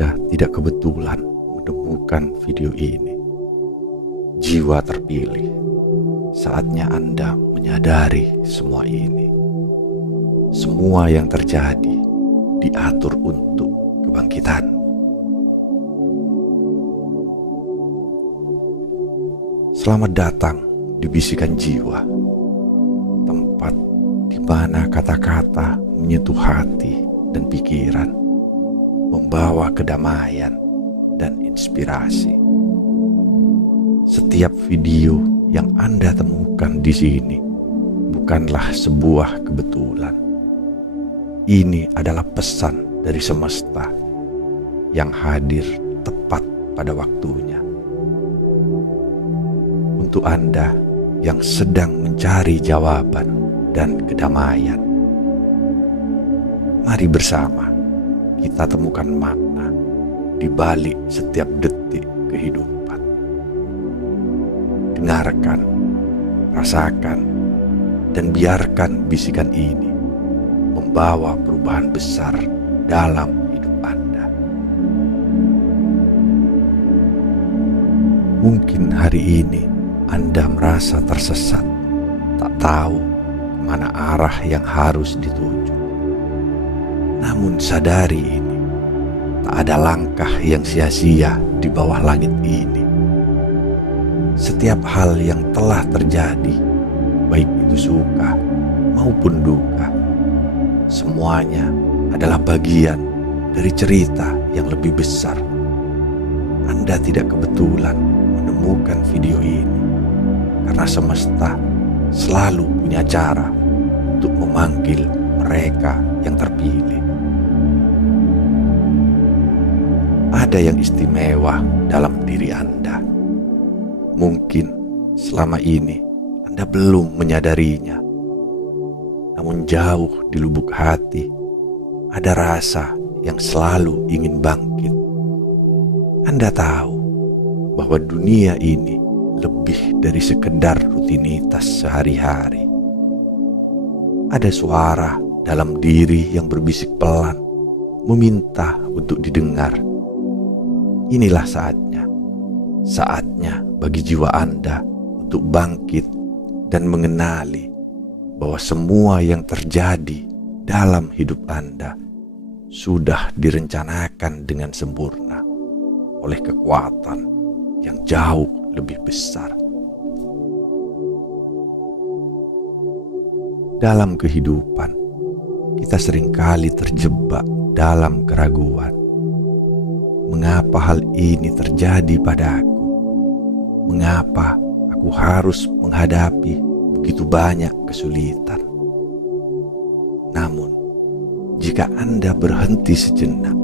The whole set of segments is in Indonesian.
Anda tidak kebetulan menemukan video ini. Jiwa terpilih, saatnya Anda menyadari semua ini. Semua yang terjadi diatur untuk kebangkitanmu. Selamat datang di Bisikan Jiwa, tempat di mana kata-kata menyentuh hati dan pikiran, membawa kedamaian dan inspirasi. Setiap video yang Anda temukan di sini bukanlah sebuah kebetulan. Ini adalah pesan dari semesta yang hadir tepat pada waktunya. Untuk Anda yang sedang mencari jawaban dan kedamaian, mari bersama kita temukan makna di balik setiap detik kehidupan. Dengarkan, rasakan, dan biarkan bisikan ini membawa perubahan besar dalam hidup Anda. Mungkin hari ini Anda merasa tersesat, tak tahu kemana arah yang harus dituju. Namun sadari ini, tak ada langkah yang sia-sia di bawah langit ini. Setiap hal yang telah terjadi, baik itu suka maupun duka, semuanya adalah bagian dari cerita yang lebih besar. Anda tidak kebetulan menemukan video ini, karena semesta selalu punya cara untuk memanggil mereka yang terpilih. Ada yang istimewa dalam diri Anda. Mungkin selama ini Anda belum menyadarinya. Namun jauh di lubuk hati ada rasa yang selalu ingin bangkit. Anda tahu bahwa dunia ini lebih dari sekedar rutinitas sehari-hari. Ada suara dalam diri yang berbisik pelan, meminta untuk didengar. Inilah saatnya bagi jiwa Anda untuk bangkit dan mengenali bahwa semua yang terjadi dalam hidup Anda sudah direncanakan dengan sempurna oleh kekuatan yang jauh lebih besar. Dalam kehidupan, kita seringkali terjebak dalam keraguan. Mengapa hal ini terjadi padaku? Mengapa aku harus menghadapi begitu banyak kesulitan? Namun, jika Anda berhenti sejenak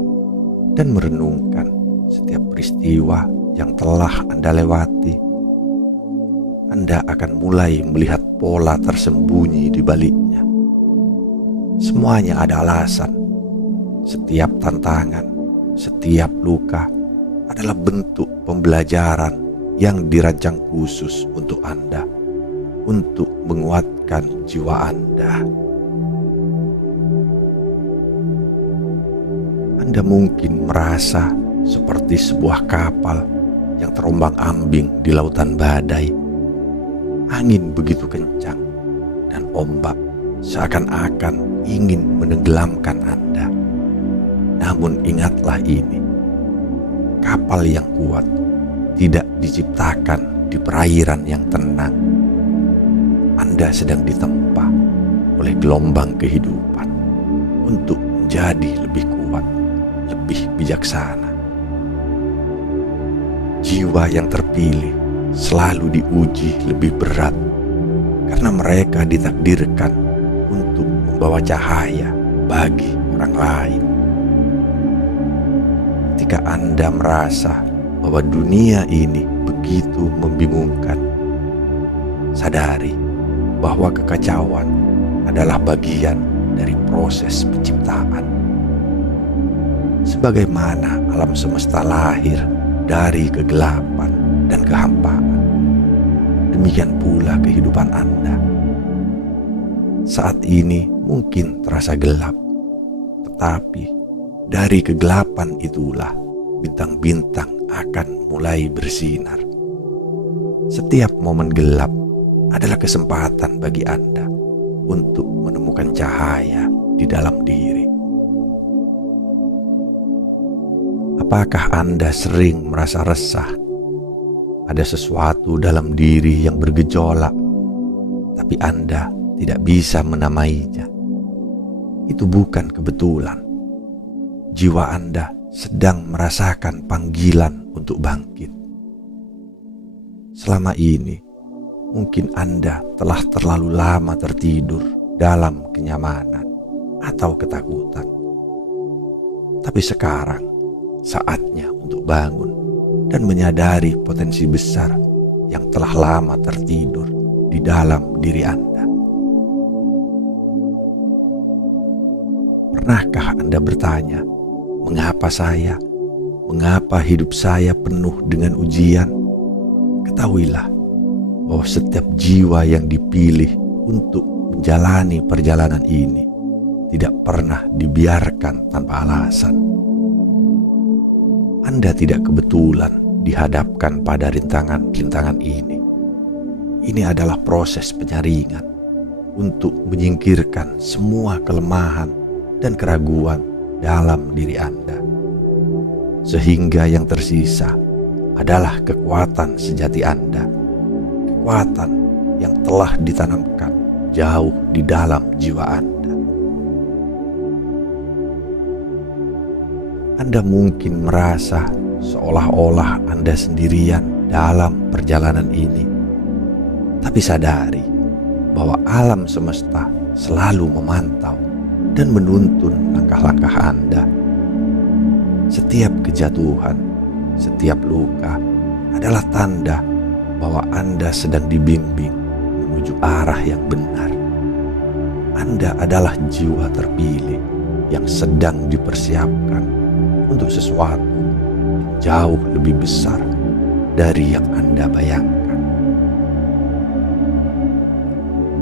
dan merenungkan setiap peristiwa yang telah Anda lewati, Anda akan mulai melihat pola tersembunyi di baliknya. Semuanya ada alasan. Setiap tantangan, setiap luka adalah bentuk pembelajaran yang dirancang khusus untuk Anda, untuk menguatkan jiwa Anda. Anda mungkin merasa seperti sebuah kapal yang terombang-ambing di lautan badai. Angin begitu kencang dan ombak seakan-akan ingin menenggelamkan Anda. Namun ingatlah ini, kapal yang kuat tidak diciptakan di perairan yang tenang. Anda sedang ditempa oleh gelombang kehidupan untuk menjadi lebih kuat, lebih bijaksana. Jiwa yang terpilih selalu diuji lebih berat karena mereka ditakdirkan untuk membawa cahaya bagi orang lain. Ketika Anda merasa bahwa dunia ini begitu membingungkan, sadari bahwa kekacauan adalah bagian dari proses penciptaan. Sebagaimana alam semesta lahir dari kegelapan dan kehampaan, demikian pula kehidupan Anda. Saat ini mungkin terasa gelap, tetapi dari kegelapan itulah bintang-bintang akan mulai bersinar. Setiap momen gelap adalah kesempatan bagi Anda untuk menemukan cahaya di dalam diri. Apakah Anda sering merasa resah? Ada sesuatu dalam diri yang bergejolak, tapi Anda tidak bisa menamainya. Itu bukan kebetulan. Jiwa Anda sedang merasakan panggilan untuk bangkit. Selama ini, mungkin Anda telah terlalu lama tertidur dalam kenyamanan atau ketakutan. Tapi sekarang, saatnya untuk bangun dan menyadari potensi besar yang telah lama tertidur di dalam diri Anda. Pernahkah Anda bertanya, mengapa saya? Mengapa hidup saya penuh dengan ujian? Ketahuilah bahwa setiap jiwa yang dipilih untuk menjalani perjalanan ini tidak pernah dibiarkan tanpa alasan. Anda tidak kebetulan dihadapkan pada rintangan-rintangan ini. Ini adalah proses penyaringan untuk menyingkirkan semua kelemahan dan keraguan dalam diri Anda, sehingga yang tersisa adalah kekuatan sejati Anda, kekuatan yang telah ditanamkan jauh di dalam jiwa Anda. Anda mungkin merasa seolah-olah Anda sendirian dalam perjalanan ini, tapi sadari bahwa alam semesta selalu memantau dan menuntun langkah-langkah Anda. Setiap kejatuhan, setiap luka adalah tanda bahwa Anda sedang dibimbing menuju arah yang benar. Anda adalah jiwa terpilih yang sedang dipersiapkan untuk sesuatu yang jauh lebih besar dari yang Anda bayangkan.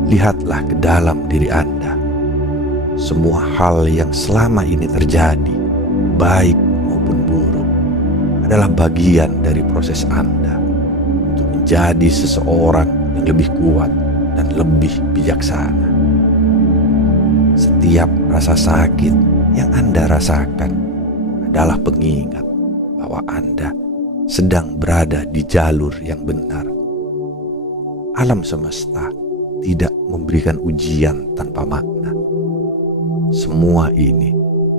Lihatlah ke dalam diri Anda. Semua hal yang selama ini terjadi, baik maupun buruk, adalah bagian dari proses Anda untuk menjadi seseorang yang lebih kuat dan lebih bijaksana. Setiap rasa sakit yang Anda rasakan adalah pengingat bahwa Anda sedang berada di jalur yang benar. Alam semesta tidak memberikan ujian tanpa makna. Semua ini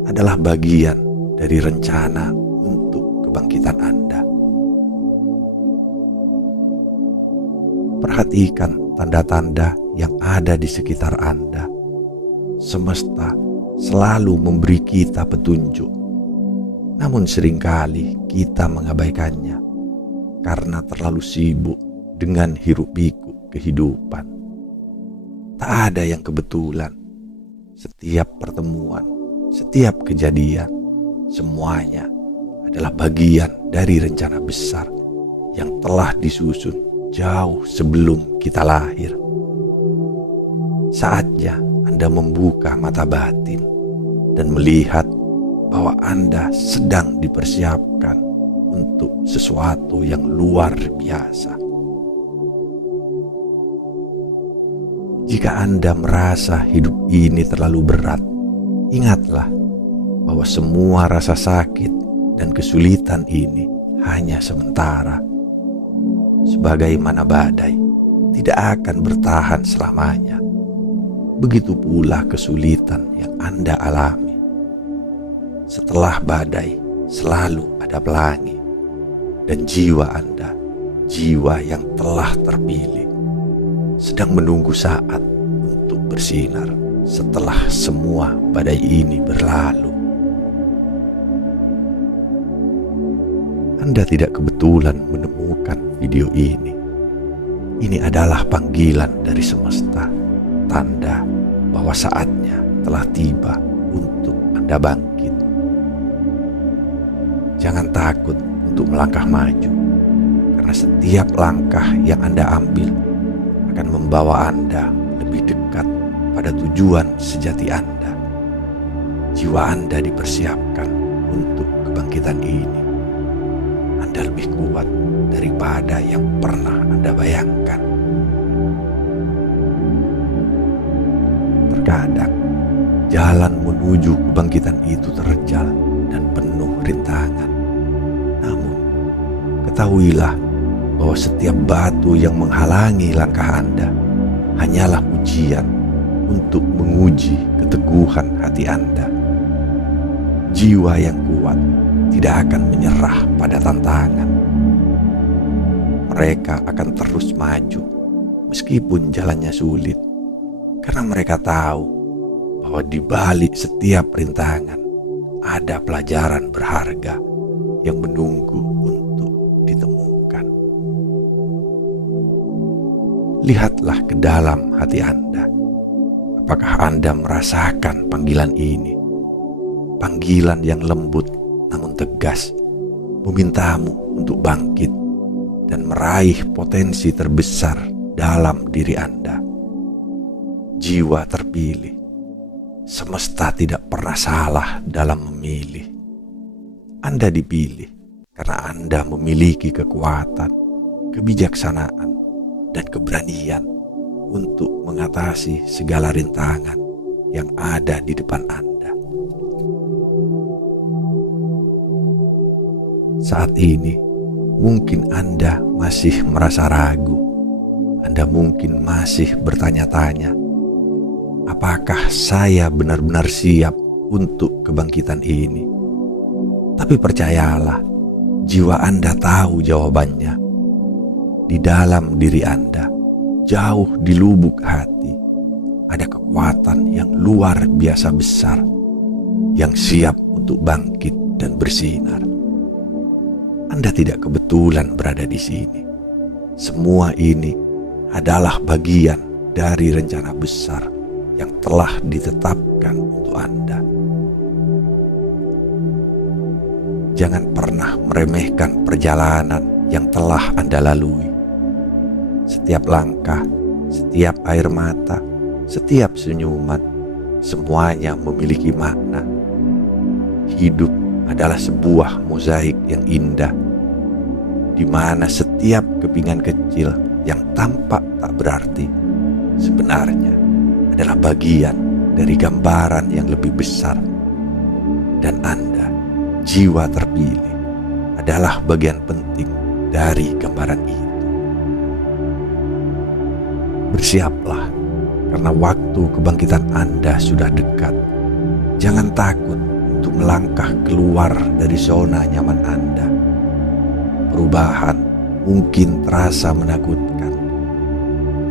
adalah bagian dari rencana untuk kebangkitan Anda. Perhatikan tanda-tanda yang ada di sekitar Anda. Semesta selalu memberi kita petunjuk, namun seringkali kita mengabaikannya karena terlalu sibuk dengan hiruk-pikuk kehidupan. Tak ada yang kebetulan. Setiap pertemuan, setiap kejadian, semuanya adalah bagian dari rencana besar yang telah disusun jauh sebelum kita lahir. Saatnya Anda membuka mata batin dan melihat bahwa Anda sedang dipersiapkan untuk sesuatu yang luar biasa. Jika Anda merasa hidup ini terlalu berat, ingatlah bahwa semua rasa sakit dan kesulitan ini hanya sementara. Sebagaimana badai tidak akan bertahan selamanya, begitu pula kesulitan yang Anda alami. Setelah badai selalu ada pelangi, dan jiwa Anda, jiwa yang telah terpilih, sedang menunggu saat untuk bersinar setelah semua badai ini berlalu. Anda tidak kebetulan menemukan video ini. Ini adalah panggilan dari semesta, tanda bahwa saatnya telah tiba untuk Anda bangkit. Jangan takut untuk melangkah maju, karena setiap langkah yang Anda ambil akan membawa Anda lebih dekat pada tujuan sejati Anda. Jiwa Anda dipersiapkan untuk kebangkitan ini. Anda lebih kuat daripada yang pernah Anda bayangkan. Terkadang jalan menuju kebangkitan itu terjal dan penuh rintangan. Namun, ketahuilah bahwa setiap batu yang menghalangi langkah Anda hanyalah ujian untuk menguji keteguhan hati Anda. Jiwa yang kuat tidak akan menyerah pada tantangan. Mereka akan terus maju meskipun jalannya sulit, karena mereka tahu bahwa di balik setiap rintangan ada pelajaran berharga yang menunggu untuk ditemukan. Lihatlah ke dalam hati Anda. Apakah Anda merasakan panggilan ini? Panggilan yang lembut namun tegas, memintamu untuk bangkit dan meraih potensi terbesar dalam diri Anda. Jiwa terpilih. Semesta tidak pernah salah dalam memilih. Anda dipilih karena Anda memiliki kekuatan, kebijaksanaan, dan keberanian untuk mengatasi segala rintangan yang ada di depan Anda. Saat ini, mungkin Anda masih merasa ragu. Anda mungkin masih bertanya-tanya, apakah saya benar-benar siap untuk kebangkitan ini? Tapi percayalah, jiwa Anda tahu jawabannya. Di dalam diri Anda, jauh di lubuk hati, ada kekuatan yang luar biasa besar, yang siap untuk bangkit dan bersinar. Anda tidak kebetulan berada di sini. Semua ini adalah bagian dari rencana besar yang telah ditetapkan untuk Anda. Jangan pernah meremehkan perjalanan yang telah Anda lalui. Setiap langkah, setiap air mata, setiap senyuman, semuanya memiliki makna. Hidup adalah sebuah mozaik yang indah, di mana setiap kepingan kecil yang tampak tak berarti sebenarnya adalah bagian dari gambaran yang lebih besar. Dan Anda, jiwa terpilih, adalah bagian penting dari gambaran itu. Bersiaplah, karena waktu kebangkitan Anda sudah dekat. Jangan takut untuk melangkah keluar dari zona nyaman Anda. Perubahan mungkin terasa menakutkan,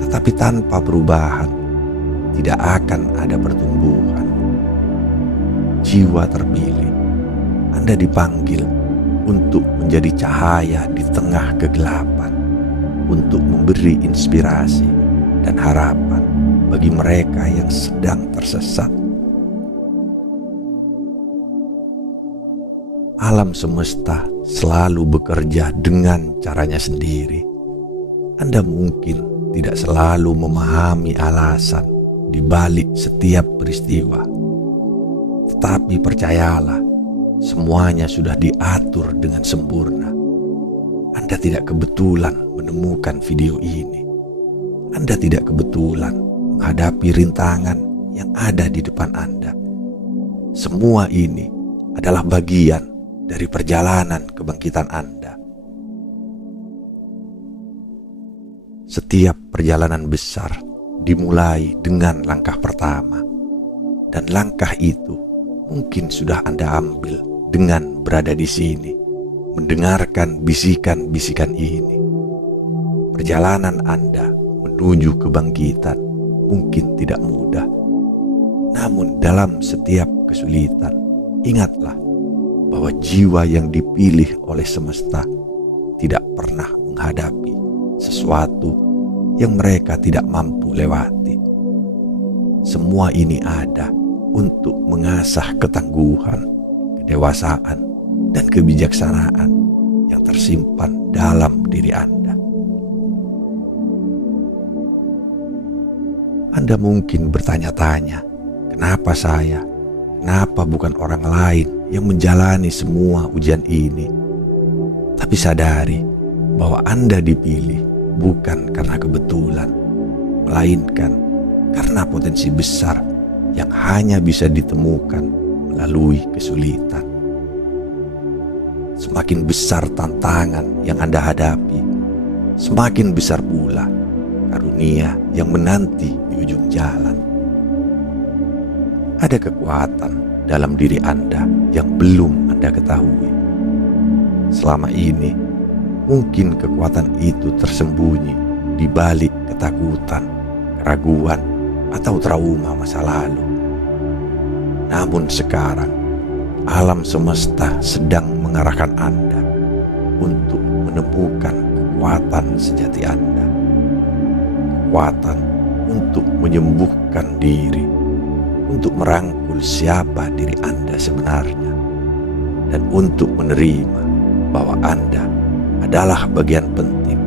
tetapi tanpa perubahan tidak akan ada pertumbuhan. Jiwa terpilih, Anda dipanggil untuk menjadi cahaya di tengah kegelapan, untuk memberi inspirasi dan harapan bagi mereka yang sedang tersesat. Alam semesta selalu bekerja dengan caranya sendiri. Anda mungkin tidak selalu memahami alasan di balik setiap peristiwa, tetapi percayalah, semuanya sudah diatur dengan sempurna. Anda tidak kebetulan menemukan video ini. Anda tidak kebetulan menghadapi rintangan yang ada di depan Anda. Semua ini adalah bagian dari perjalanan kebangkitan Anda. Setiap perjalanan besar dimulai dengan langkah pertama, dan langkah itu mungkin sudah Anda ambil dengan berada di sini, mendengarkan bisikan-bisikan ini. Perjalanan Anda menuju kebangkitan mungkin tidak mudah, namun dalam setiap kesulitan, ingatlah bahwa jiwa yang dipilih oleh semesta tidak pernah menghadapi sesuatu yang mereka tidak mampu lewati. Semua ini ada untuk mengasah ketangguhan, kedewasaan, dan kebijaksanaan yang tersimpan dalam diri Anda. Anda mungkin bertanya-tanya, kenapa saya? Kenapa bukan orang lain yang menjalani semua ujian ini? Tapi sadari bahwa Anda dipilih bukan karena kebetulan, melainkan karena potensi besar yang hanya bisa ditemukan melalui kesulitan. Semakin besar tantangan yang Anda hadapi, semakin besar pula karunia yang menanti di ujung jalan. Ada kekuatan dalam diri Anda yang belum Anda ketahui. Selama ini, mungkin kekuatan itu tersembunyi di balik ketakutan, keraguan, atau trauma masa lalu. Namun sekarang, alam semesta sedang mengarahkan Anda untuk menemukan kekuatan sejati Anda. Kekuatan untuk menyembuhkan diri, untuk merangkul siapa diri Anda sebenarnya, dan untuk menerima bahwa Anda adalah bagian penting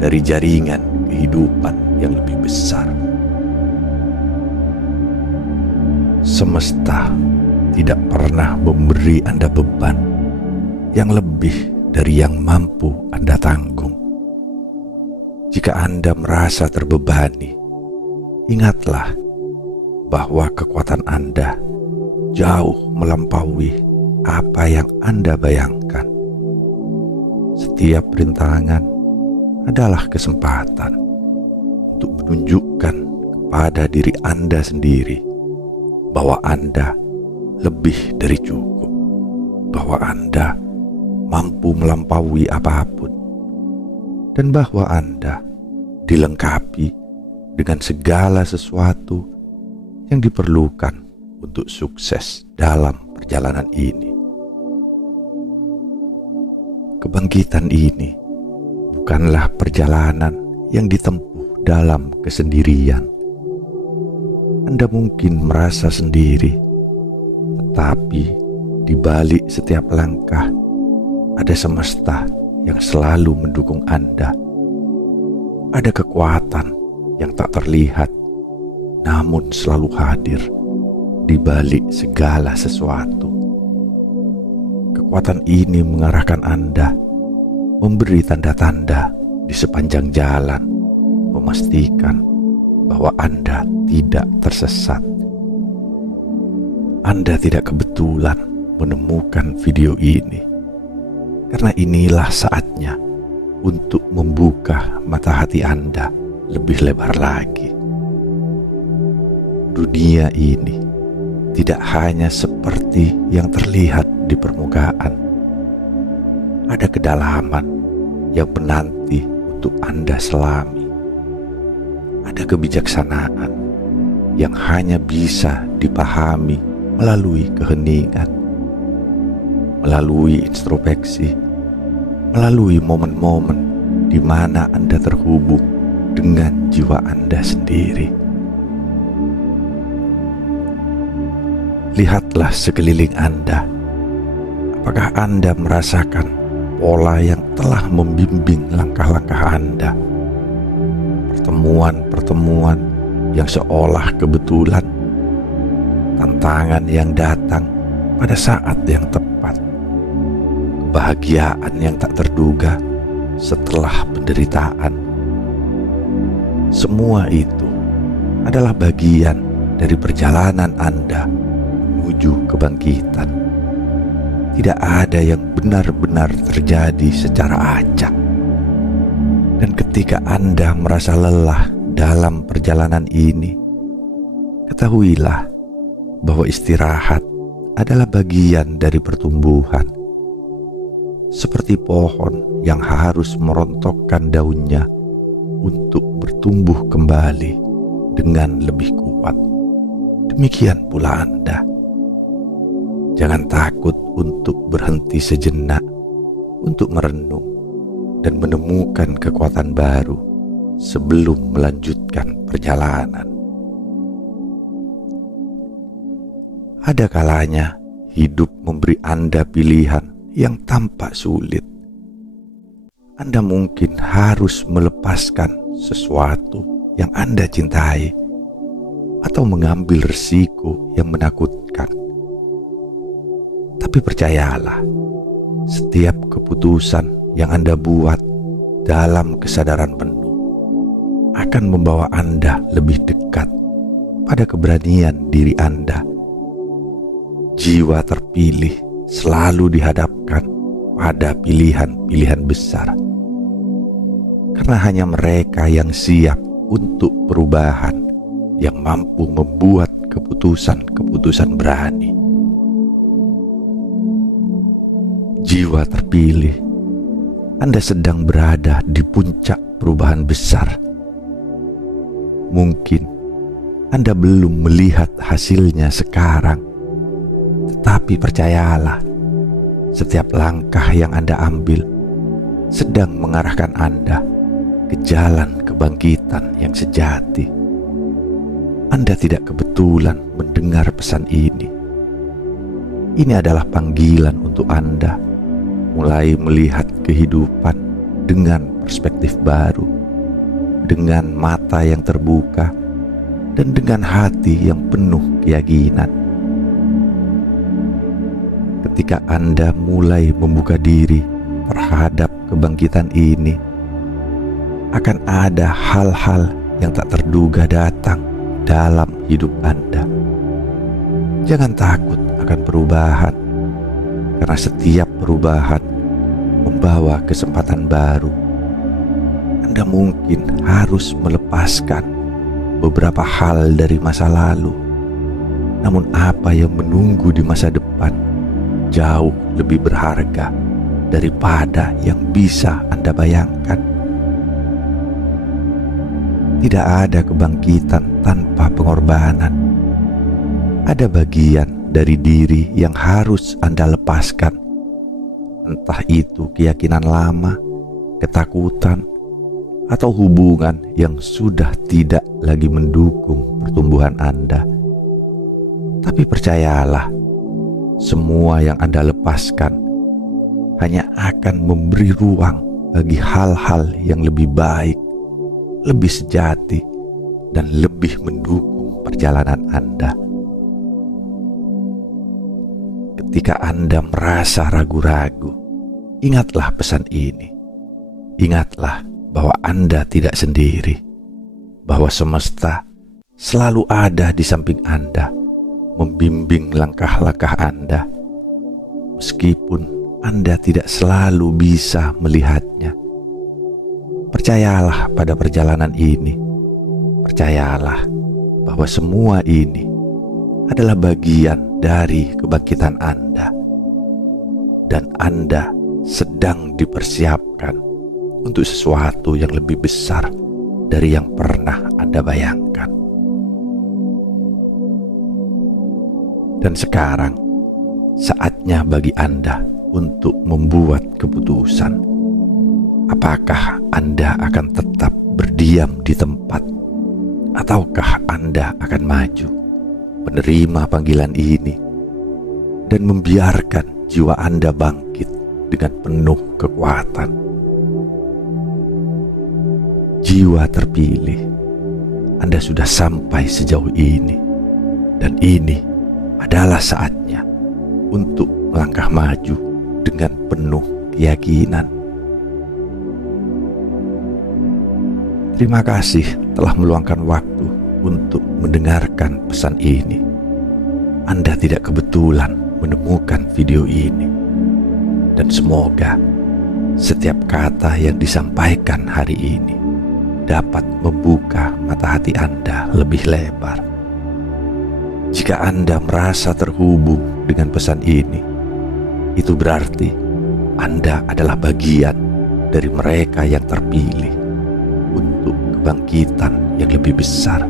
dari jaringan kehidupan yang lebih besar. Semesta tidak pernah memberi Anda beban yang lebih dari yang mampu Anda tanggung. Jika Anda merasa terbebani, ingatlah bahwa kekuatan Anda jauh melampaui apa yang Anda bayangkan. Setiap rintangan adalah kesempatan untuk menunjukkan kepada diri Anda sendiri bahwa Anda lebih dari cukup, bahwa Anda mampu melampaui apapun, dan bahwa Anda dilengkapi dengan segala sesuatu yang diperlukan untuk sukses dalam perjalanan ini. Kebangkitan ini bukanlah perjalanan yang ditempuh dalam kesendirian. Anda mungkin merasa sendiri, tetapi di balik setiap langkah ada semesta yang selalu mendukung Anda. Ada kekuatan yang tak terlihat, namun selalu hadir di balik segala sesuatu. Kekuatan ini mengarahkan Anda, memberi tanda-tanda di sepanjang jalan, memastikan bahwa Anda tidak tersesat. Anda tidak kebetulan menemukan video ini, karena inilah saatnya untuk membuka mata hati Anda lebih lebar lagi. Dunia ini tidak hanya seperti yang terlihat di permukaan. Ada kedalaman yang menanti untuk Anda selami. Ada kebijaksanaan yang hanya bisa dipahami melalui keheningan, melalui introspeksi, melalui momen-momen di mana Anda terhubung dengan jiwa Anda sendiri. Lihatlah sekeliling Anda. Apakah Anda merasakan pola yang telah membimbing langkah-langkah Anda? Pertemuan-pertemuan yang seolah kebetulan, tantangan yang datang pada saat yang tepat, kebahagiaan yang tak terduga setelah penderitaan. Semua itu adalah bagian dari perjalanan Anda menuju kebangkitan. Tidak ada yang benar-benar terjadi secara acak. Dan ketika Anda merasa lelah dalam perjalanan ini, ketahuilah bahwa istirahat adalah bagian dari pertumbuhan. Seperti pohon yang harus merontokkan daunnya untuk bertumbuh kembali dengan lebih kuat. Demikian pula Anda. Jangan takut untuk berhenti sejenak, untuk merenung dan menemukan kekuatan baru sebelum melanjutkan perjalanan. Ada kalanya hidup memberi Anda pilihan yang tampak sulit. Anda mungkin harus melepaskan sesuatu yang Anda cintai atau mengambil risiko yang menakutkan. Tapi percayalah, setiap keputusan yang Anda buat dalam kesadaran penuh akan membawa Anda lebih dekat pada keberanian diri Anda. Jiwa terpilih selalu dihadapkan pada pilihan-pilihan besar, karena hanya mereka yang siap untuk perubahan yang mampu membuat keputusan-keputusan berani. Jiwa terpilih, Anda sedang berada di puncak perubahan besar. Mungkin Anda belum melihat hasilnya sekarang, tetapi percayalah, setiap langkah yang Anda ambil sedang mengarahkan Anda ke jalan kebangkitan yang sejati. Anda tidak kebetulan mendengar pesan ini. Ini adalah panggilan untuk Anda mulai melihat kehidupan dengan perspektif baru, dengan mata yang terbuka, dan dengan hati yang penuh keyakinan. Ketika Anda mulai membuka diri terhadap kebangkitan ini, akan ada hal-hal yang tak terduga datang dalam hidup Anda. Jangan takut akan perubahan, karena setiap perubahan membawa kesempatan baru. Anda mungkin harus melepaskan beberapa hal dari masa lalu, namun apa yang menunggu di masa depan jauh lebih berharga daripada yang bisa Anda bayangkan. Tidak ada kebangkitan tanpa pengorbanan. Ada bagian dari diri yang harus Anda lepaskan, entah itu keyakinan lama, ketakutan, atau hubungan yang sudah tidak lagi mendukung pertumbuhan Anda. Tapi percayalah, semua yang Anda lepaskan hanya akan memberi ruang bagi hal-hal yang lebih baik, lebih sejati, dan lebih mendukung perjalanan Anda. Ketika Anda merasa ragu-ragu, ingatlah pesan ini. Ingatlah bahwa Anda tidak sendiri, bahwa semesta selalu ada di samping Anda, membimbing langkah-langkah Anda. Meskipun Anda tidak selalu bisa melihatnya, percayalah pada perjalanan ini. Percayalah bahwa semua ini adalah bagian dari kebangkitan Anda, dan Anda sedang dipersiapkan untuk sesuatu yang lebih besar dari yang pernah Anda bayangkan. Dan sekarang saatnya bagi Anda untuk membuat keputusan. Apakah Anda akan tetap berdiam di tempat, ataukah Anda akan maju, menerima panggilan ini, dan membiarkan jiwa Anda bangkit dengan penuh kekuatan? Jiwa terpilih, Anda sudah sampai sejauh ini, dan ini adalah saatnya untuk melangkah maju dengan penuh keyakinan. Terima kasih telah meluangkan waktu untuk mendengarkan pesan ini. Anda tidak kebetulan menemukan video ini, dan semoga setiap kata yang disampaikan hari ini dapat membuka mata hati Anda lebih lebar. Jika Anda merasa terhubung dengan pesan ini, itu berarti Anda adalah bagian dari mereka yang terpilih untuk kebangkitan yang lebih besar.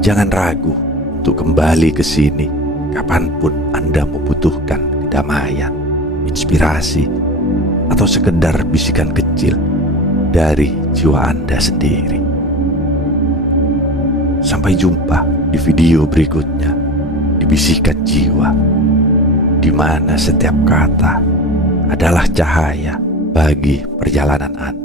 Jangan ragu untuk kembali ke sini kapanpun Anda membutuhkan kedamaian, inspirasi, atau sekedar bisikan kecil dari jiwa Anda sendiri. Sampai jumpa di video berikutnya di Bisikan Jiwa, di mana setiap kata adalah cahaya bagi perjalanan Anda.